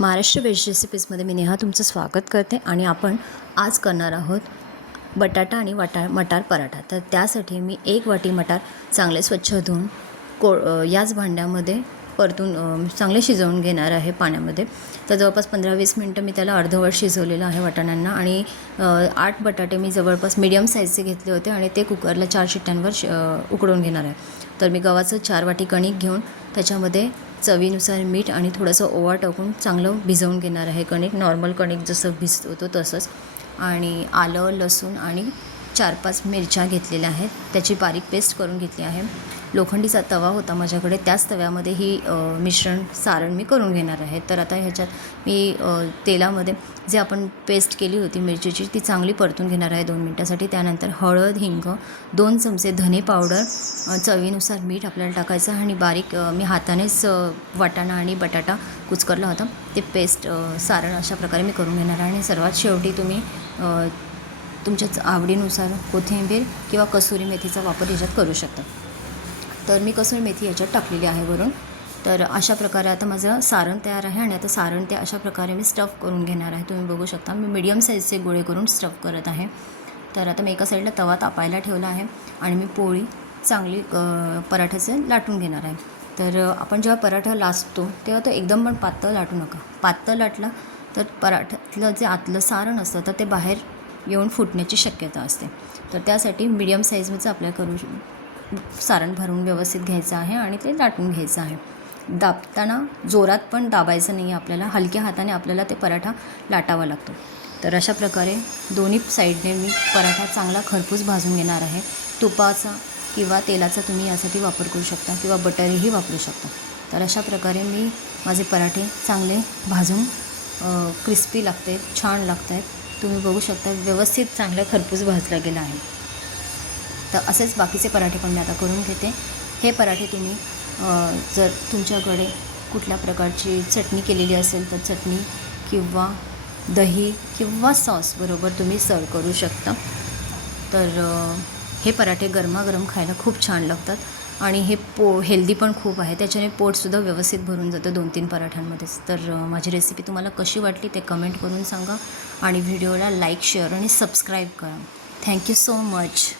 Maharashtra veg रेसिपीजमध्ये मी नेहा तुमचं स्वागत करते आणि आपण आज करणार आहोत बटाटा आणि मटार पराठा। तर त्यासाठी मी 1 वाटी मटार चांगले स्वच्छ धुवून याच भांड्यामध्ये परतून चांगले शिजवून घेणार आहे पाण्यामध्ये। तर जवळपास 15-20 मिनटं मी त्याला अर्धवट शिजवलेलं आहे वाटाण्यांना। आणि 8 बटाटे मी जवळपास मीडियम साईजचे घेतले होते आणि ते कुकरला 4 शिट्ट्यांवर उकडवून घेणार आहे। तर मी गव्हाचं 4 वाटी कणिक घेऊन त्याच्यामध्ये चवीनुसार मीठ आणि थोडंसं ओवा टाकून चांगलं भिजवून घेणार आहे। कणिक नॉर्मल कणिक जसं भिजवतो तसंच। आणि आलं लसूण आणि 4-5 मिरच्या घेतलेल्या आहेत, त्याची बारीक पेस्ट करून घेतली आहे। लोखंडीचा तवा होता माझ्याकडे, त्याच तव्यामध्ये ही मिश्रण सारण मी करून घेणार आहे। तर आता ह्याच्यात मी तेलामध्ये जे आपण पेस्ट केली होती मिरचीची ती चांगली परतून घेणार आहे 2 मिनटासाठी। त्यानंतर हळद, हिंग, 2 चमचे धने पावडर, चवीनुसार मीठ आपल्याला टाकायचं आणि बारीक मी हातानेच वाटाणा आणि बटाटा कुचकरला होता ते पेस्ट सारण अशा प्रकारे मी करून घेणार आहे। आणि सर्वात शेवटी तुम्ही तुमच्याच आवडीनुसार कोथिंबीर किंवा कसुरी मेथीचा वापर याच्यात करू शकता। तर मी कसुरी मेथी याच्यात टाकलेली आहे वरून। तर अशा प्रकारे आता माझं सारण तयार आहे आणि आता सारण ते अशा प्रकारे मी स्टफ करून घेणार आहे। तुम्ही बघू शकता मी मीडियम साईजचे गोळे करून स्टफ करत आहे। तर आता मी एका साईडला तवा तापायला ठेवला आहे आणि मी पोळी चांगली पराठ्याचे लाटून घेणार आहे। तर आपण जेव्हा पराठा लाटतो तेव्हा तो एकदम पण पातळ लाटू नका। पातळ लाटला तर पराठ्यातलं जे आतलं सारण असतं तर ते बाहेर येऊन फुटण्याची शक्यता असते। तर त्यासाठी मीडियम साईजचं आपल्याला सारण भरून व्यवस्थित घ्यायचं आहे आणि ते लाटून घ्यायचं आहे। दाबताना जोरात पण दाबायचं नाही आहे आपल्याला, हलक्या हाताने आपल्याला ते पराठा लाटावा लागतो। तर अशा प्रकारे दोन्ही साईडने मी पराठा चांगला खरपूस भाजून घेणार आहे। तुपाचा किंवा तेलाचा तुम्ही यासाठी वापर करू शकता किंवा बटरही वापरू शकता। तर अशा प्रकारे मी माझे पराठे चांगले भाजून क्रिस्पी लागत आहेत, छान लागत आहेत। तुम्ही बघू शकता व्यवस्थित चांगलं खरपूस भाजलं गेलं आहे। तर असेच बाकीचे पराठे पण मी आता करून घेते। हे पराठे तुम्ही जर तुमच्याकडे कुठल्या प्रकारची चटणी केलेली असेल तर चटणी किंवा दही किंवा सॉस बरोबर तुम्ही सर्व करू शकता। तर हे पराठे गरमागरम खायला खूप छान लागतात आणि हे हेल्दी पण खूप आहे, त्याच्याने पोटसुद्धा व्यवस्थित भरून जातं 2-3 पराठ्यांमध्येच। तर माझी रेसिपी तुम्हाला कशी वाटली ते कमेंट करून सांगा आणि व्हिडिओला लाईक, शेअर आणि सबस्क्राईब करा। Thank you so much.